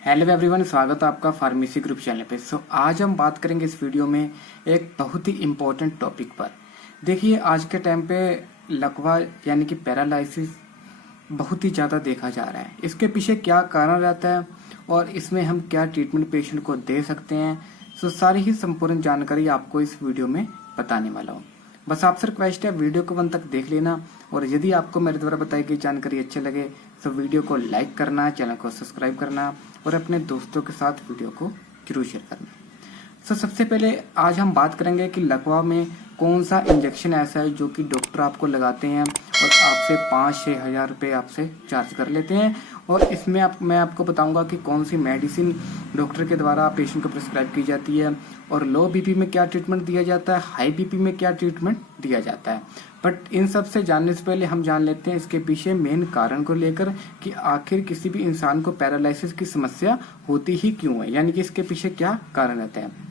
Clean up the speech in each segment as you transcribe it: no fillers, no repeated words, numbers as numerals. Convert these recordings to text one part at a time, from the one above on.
Hello everyone, स्वागत है आपका फार्मेसी ग्रुप चैनल पे। आज हम बात करेंगे इस वीडियो में एक बहुत ही इम्पोर्टेंट टॉपिक पर। देखिए, आज के टाइम पे लकवा यानी कि पैरालिसिस बहुत ही ज़्यादा देखा जा रहा है। इसके पीछे क्या कारण रहता है और इसमें हम क्या ट्रीटमेंट पेशेंट को दे सकते हैं, सारी ही संपूर्ण जानकारी आपको इस वीडियो में बताने वाला हूँ। बस आपसे रिक्वेस्ट है, वीडियो को अंत तक देख लेना और यदि आपको मेरे द्वारा बताई गई जानकारी अच्छी लगे तो वीडियो को लाइक करना, चैनल को सब्सक्राइब करना और अपने दोस्तों के साथ वीडियो को जरूर शेयर करना। सबसे पहले आज हम बात करेंगे कि लकवा में कौन सा इंजेक्शन ऐसा है जो कि डॉक्टर आपको लगाते हैं और आपसे 5-6 हज़ार रुपये आपसे चार्ज कर लेते हैं। और इसमें मैं आपको बताऊंगा कि कौन सी मेडिसिन डॉक्टर के द्वारा पेशेंट को प्रिस्क्राइब की जाती है और लो बीपी में क्या ट्रीटमेंट दिया जाता है, हाई बीपी में क्या ट्रीटमेंट दिया जाता है। बट इन सब से जानने से पहले हम जान लेते हैं इसके पीछे मेन कारण को लेकर कि आखिर किसी भी इंसान को पैरालिसिस की समस्या होती ही क्यों है, यानी कि इसके पीछे क्या कारण रहते हैं।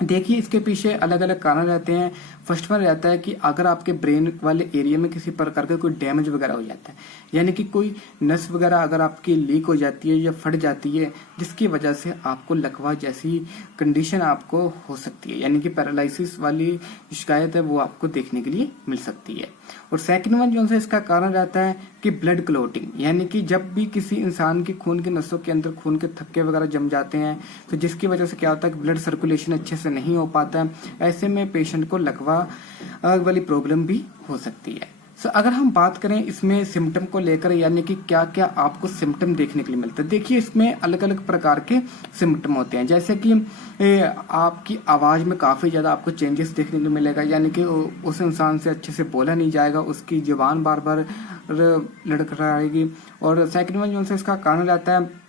देखिए, इसके पीछे अलग अलग कारण रहते हैं। फर्स्ट वन रहता है कि अगर आपके ब्रेन वाले एरिया में किसी प्रकार का कोई डैमेज वगैरह हो जाता है, यानी कि कोई नस वगैरह अगर आपकी लीक हो जाती है या फट जाती है, जिसकी वजह से आपको लकवा जैसी कंडीशन आपको हो सकती है, यानी कि पैरालिसिस वाली शिकायत है वो आपको देखने के लिए मिल सकती है। और सेकंड वन जो है इसका कारण रहता है कि ब्लड क्लॉटिंग, यानी कि जब भी किसी इंसान की खून की नसों के अंदर खून के थक्के वगैरह जम जाते हैं तो जिसकी वजह से क्या होता है कि ब्लड सर्कुलेशन अच्छे से नहीं हो पाता है। ऐसे में पेशेंट को लकवा वाली प्रॉब्लम भी हो सकती है। अगर हम बात करें इसमें सिम्टम को लेकर, यानी कि क्या क्या आपको सिम्टम देखने के लिए मिलता है। देखिए, इसमें अलग अलग प्रकार के सिम्टम होते हैं, जैसे कि आपकी आवाज में काफी ज्यादा आपको चेंजेस देखने को मिलेगा, यानी कि उस इंसान से अच्छे से बोला नहीं जाएगा, उसकी जुबान बार बार लड़खड़ाएगी। और सेकंड वन जो है इसका कारण रहता है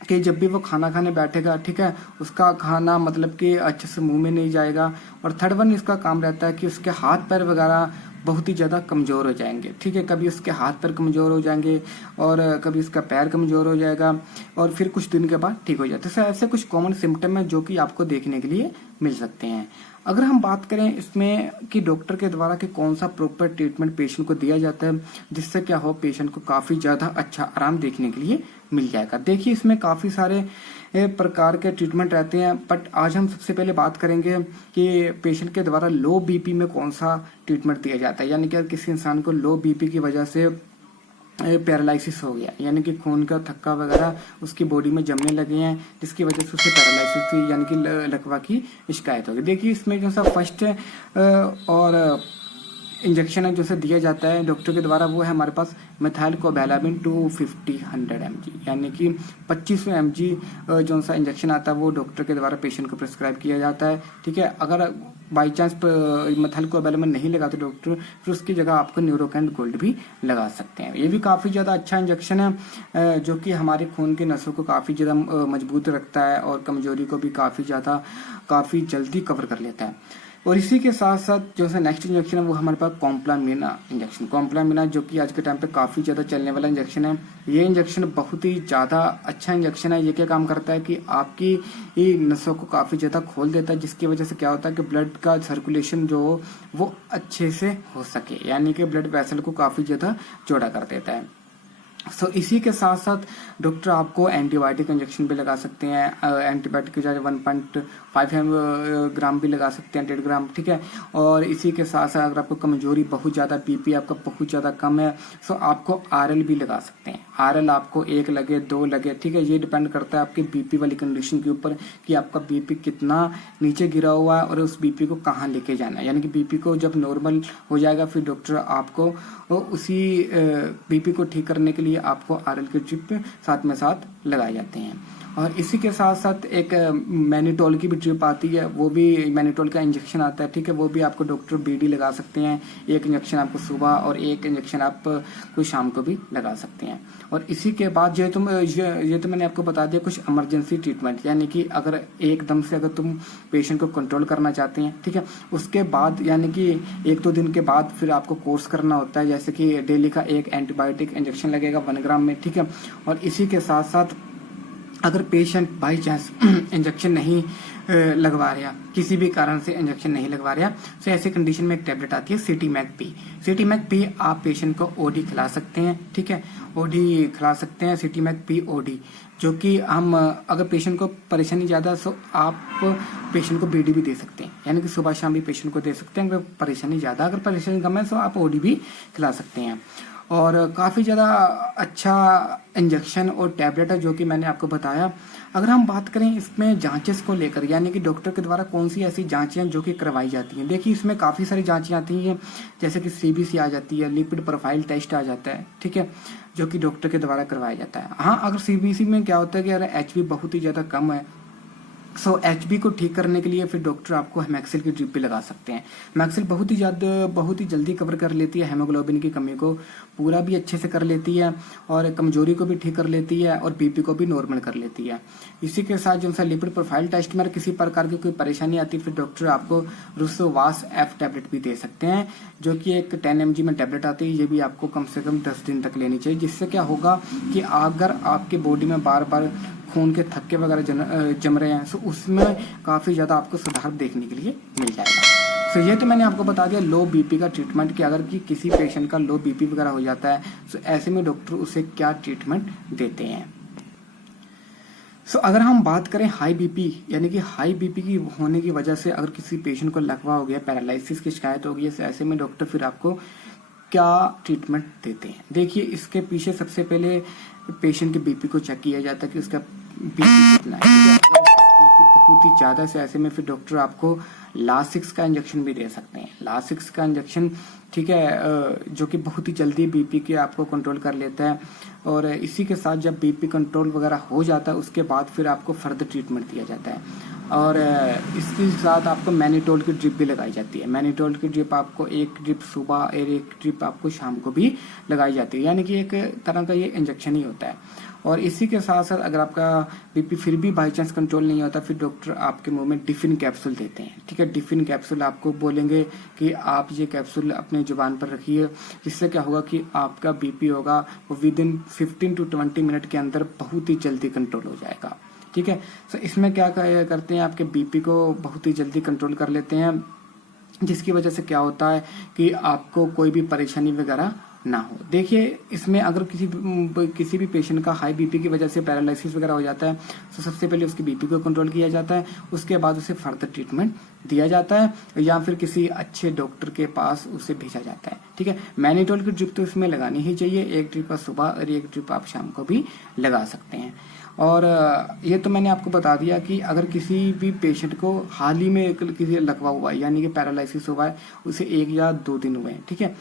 कि जब भी वो खाना खाने बैठेगा, ठीक है, उसका खाना मतलब कि अच्छे से मुंह में नहीं जाएगा। और थर्ड वन इसका काम रहता है कि उसके हाथ पैर वगैरह बहुत ही ज़्यादा कमज़ोर हो जाएंगे, ठीक है, कभी उसके हाथ पैर कमज़ोर हो जाएंगे और कभी उसका पैर कमज़ोर हो जाएगा और फिर कुछ दिन के बाद ठीक हो जाता है। ऐसे कुछ कॉमन सिम्टम है जो कि आपको देखने के लिए मिल सकते हैं। अगर हम बात करें इसमें कि डॉक्टर के द्वारा कि कौन सा प्रॉपर ट्रीटमेंट पेशेंट को दिया जाता है जिससे क्या हो पेशेंट को काफ़ी ज़्यादा अच्छा आराम देखने के लिए मिल जाएगा। देखिए, इसमें काफ़ी सारे प्रकार के ट्रीटमेंट रहते हैं, बट आज हम सबसे पहले बात करेंगे कि पेशेंट के द्वारा लो बीपी में कौन सा ट्रीटमेंट दिया जाता है। यानी कि अगर किसी इंसान को लो बीपी की वजह से पैरालिसिस हो गया, यानी कि खून का थक्का वगैरह उसकी बॉडी में जमने लगे हैं, जिसकी वजह से उसे पैरालिसिस की यानी कि लकवा की शिकायत होगी। देखिए, इसमें जो सा फर्स्ट और इंजेक्शन है जो से दिया जाता है डॉक्टर के द्वारा, वो है हमारे पास मेथाइलकोबैलामिन 250 mg, यानी कि 2500 mg जो सा इंजेक्शन आता है वो डॉक्टर के द्वारा पेशेंट को प्रिस्क्राइब किया जाता है, ठीक है। अगर बाई चांस मेथाइलकोबैलामिन नहीं लगाते डॉक्टर, फिर उसकी जगह आपको न्यूरोकैंट गोल्ड भी लगा सकते हैं। ये भी काफ़ी ज़्यादा अच्छा इंजेक्शन है जो कि हमारे खून की नसों को काफ़ी ज़्यादा मजबूत रखता है और कमजोरी को भी काफ़ी जल्दी कवर कर लेता है। और इसी के साथ साथ जो है नेक्स्ट इंजेक्शन है वो हमारे पास कॉम्प्लामिना इंजेक्शन, कॉम्प्लामिना जो कि आज के टाइम पे काफ़ी ज़्यादा चलने वाला इंजेक्शन है। ये इंजेक्शन बहुत ही ज़्यादा अच्छा इंजेक्शन है। ये क्या काम करता है कि आपकी नसों को काफ़ी ज़्यादा खोल देता है, जिसकी वजह से क्या होता है कि ब्लड का सर्कुलेशन जो हो वो अच्छे से हो सके, यानी कि ब्लड वेसल को काफ़ी ज़्यादा चौड़ा कर देता है। इसी के साथ साथ डॉक्टर आपको एंटीबायोटिक इंजेक्शन भी लगा सकते हैं। एंटीबायोटिक की जगह 1.5 ग्राम भी लगा सकते हैं, 1.5 ग्राम, ठीक है। और इसी के साथ साथ अगर आपको कमजोरी बहुत ज़्यादा, बीपी आपका बहुत ज़्यादा कम है, आपको आरएल भी लगा सकते हैं। आरएल आपको 1 लगे 2 लगे, ठीक है, ये डिपेंड करता है आपके बीपी वाली कंडीशन के ऊपर कि आपका बीपी कितना नीचे गिरा हुआ है और उस बीपी को कहाँ लेके जाना है। यानी कि बीपी को जब नॉर्मल हो जाएगा फिर डॉक्टर आपको उसी बीपी को ठीक करने के लिए आपको आरएल की ड्रिप साथ में साथ लगाए जाते हैं। और इसी के साथ साथ एक मैनिटोल की भी ड्रिप आती है, वो भी मैनिटोल का इंजेक्शन आता है, ठीक है, वो भी आपको डॉक्टर बीडी लगा सकते हैं। एक इंजेक्शन आपको सुबह और एक इंजेक्शन आप कोई शाम को भी लगा सकते हैं। और इसी के बाद ये तो मैंने आपको बता दिया कुछ इमरजेंसी ट्रीटमेंट, यानी कि अगर एकदम से अगर तुम पेशेंट को कंट्रोल करना चाहते हैं, ठीक है, उसके बाद यानी कि 1-2 दिन के बाद फिर आपको कोर्स करना होता है, जैसे कि डेली का एक एंटीबायोटिक इंजेक्शन लगेगा 1 ग्राम में, ठीक है। और इसी के साथ साथ अगर पेशेंट बाई चांस इंजेक्शन नहीं लगवा रहा, किसी भी कारण से इंजेक्शन नहीं लगवा रहा, तो ऐसे कंडीशन में एक टैबलेट आती है सिटी मैक पी। सिटी मैक पी आप पेशेंट को ओडी खिला सकते हैं, ठीक है, ओडी खिला सकते हैं, सिटी मैक पी ओडी, जो कि हम अगर पेशेंट को परेशानी ज़्यादा तो आप पेशेंट को बीडी भी दे सकते हैं, यानी कि सुबह शाम भी पेशेंट को दे सकते हैं। अगर परेशानी ज़्यादा, अगर परेशानी कम है तो आप ओडी भी खिला सकते हैं। और काफ़ी ज़्यादा अच्छा इंजेक्शन और टैबलेट है जो कि मैंने आपको बताया। अगर हम बात करें इसमें जांचेस को लेकर, यानी कि डॉक्टर के द्वारा कौन सी ऐसी जांचें हैं जो कि करवाई जाती हैं, देखिए इसमें काफ़ी सारी जांचें आती हैं, जैसे कि सीबीसी आ जाती है, लिपिड प्रोफाइल टेस्ट आ जाता है, ठीक है, जो कि डॉक्टर के द्वारा करवाया जाता है। हाँ, अगर सीबीसी में क्या होता है कि अगर एचबी बहुत ही ज़्यादा कम है, सो एचबी को ठीक करने के लिए फिर डॉक्टर आपको हेमैक्सिल की ड्रिप भी लगा सकते हैं। हेमैक्सिल बहुत ही जल्दी कवर कर लेती है हेमोग्लोबिन की कमी को, पूरा भी अच्छे से कर लेती है और कमजोरी को भी ठीक कर लेती है और बीपी को भी नॉर्मल कर लेती है। इसी के साथ जो सा लिपिड प्रोफाइल टेस्ट में किसी प्रकार की कोई परेशानी आती है फिर डॉक्टर आपको रुसोवास एफ टैबलेट भी दे सकते हैं, जो कि एक 10 mg में टैबलेट आती है। ये भी आपको कम से कम 10 दिन तक लेनी चाहिए, जिससे क्या होगा कि अगर आपके बॉडी में बार बार खून के थक्के वगैरह जम रहे हैं तो उसमें काफ़ी ज़्यादा आपको सुधार देखने के लिए मिल जाएगा। तो ये तो मैंने आपको बता दिया लो बीपी का ट्रीटमेंट, कि अगर कि किसी पेशेंट का लो बीपी वगैरह हो जाता है तो ऐसे में डॉक्टर उसे क्या ट्रीटमेंट देते हैं। सो अगर हम बात करें हाई बीपी, यानी कि हाई बीपी की होने की वजह से अगर किसी पेशेंट को लकवा हो गया, पैरालिसिस की शिकायत हो गई, तो ऐसे में डॉक्टर फिर आपको क्या ट्रीटमेंट देते हैं। देखिए इसके पीछे सबसे पहले पेशेंट के बीपी को चेक किया जाता है कि उसका बीपी कितना है, ठीक है। अगर उसका बीपी बहुत ही ज़्यादा से ऐसे में फिर डॉक्टर आपको लासिक्स का इंजेक्शन भी दे सकते हैं। लासिक्स का इंजेक्शन, ठीक है, जो कि बहुत ही जल्दी बीपी के आपको कंट्रोल कर लेता है। और इसी के साथ जब बीपी कंट्रोल वगैरह हो जाता है उसके बाद फिर आपको फर्दर ट्रीटमेंट दिया जाता है। और इसके साथ आपको मैनिटोल की ड्रिप भी लगाई जाती है। मैनिटोल की ड्रिप आपको एक ड्रिप सुबह और एक ड्रिप आपको शाम को भी लगाई जाती है, यानी कि एक तरह का ये इंजेक्शन ही होता है। और इसी के साथ साथ अगर आपका बीपी फिर भी बाई चांस कंट्रोल नहीं होता फिर डॉक्टर आपके मुंह में डिफिन कैप्सूल देते हैं, ठीक है। डिफिन कैप्सूल आपको बोलेंगे कि आप ये कैप्सूल अपने जुबान पर रखिए, जिससे क्या होगा कि आपका बीपी होगा वो विद इन 15 to 20 मिनट के अंदर बहुत ही जल्दी कंट्रोल हो जाएगा, ठीक है। तो इसमें क्या करते हैं, आपके बीपी को बहुत ही जल्दी कंट्रोल कर लेते हैं, जिसकी वजह से क्या होता है कि आपको कोई भी परेशानी वगैरह ना हो। देखिए इसमें अगर किसी भी पेशेंट का हाई बीपी की वजह से पैरालिसिस वगैरह हो जाता है तो सबसे पहले उसकी बीपी को कंट्रोल किया जाता है, उसके बाद उसे फर्दर ट्रीटमेंट दिया जाता है या फिर किसी अच्छे डॉक्टर के पास उसे भेजा जाता है, ठीक है। मैनिटोल की ड्रिप तो इसमें लगानी ही चाहिए, एक ड्रिप आप सुबह और एक ड्रिप आप शाम को भी लगा सकते हैं। और ये तो मैंने आपको बता दिया कि अगर किसी भी पेशेंट को हाल ही में किसी लकवा हुआ है, यानी कि पैरालिसिस हुआ है, उसे 1 या 2 दिन हुए हैं, ठीक है।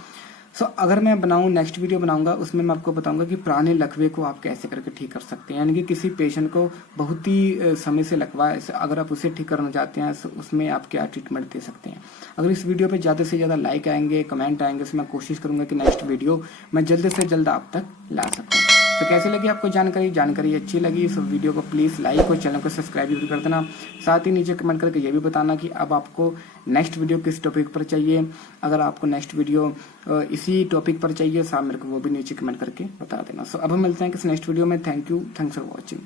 सो अगर मैं नेक्स्ट वीडियो बनाऊंगा उसमें मैं आपको बताऊंगा कि पुराने लकवे को आप कैसे करके ठीक कर सकते हैं, यानी कि किसी पेशेंट को बहुत ही समय से लकवा है, अगर आप उसे ठीक करना चाहते हैं तो उसमें आप क्या ट्रीटमेंट दे सकते हैं। अगर इस वीडियो पे ज़्यादा से ज़्यादा लाइक आएंगे, कमेंट आएंगे, तो मैं कोशिश करूंगा कि नेक्स्ट वीडियो मैं जल्द से जल्द आप तक ला सकूँ। तो कैसे लगी आपको जानकारी अच्छी लगी तो वीडियो को प्लीज़ लाइक और चैनल को सब्सक्राइब भी कर देना। साथ ही नीचे कमेंट करके ये भी बताना कि अब आपको नेक्स्ट वीडियो किस टॉपिक पर चाहिए। अगर आपको नेक्स्ट वीडियो इसी टॉपिक पर चाहिए साहब मेरे को वो भी नीचे कमेंट करके बता देना। सो अब हम मिलते हैं किस नेक्स्ट वीडियो में। Thank you, thanks for watching.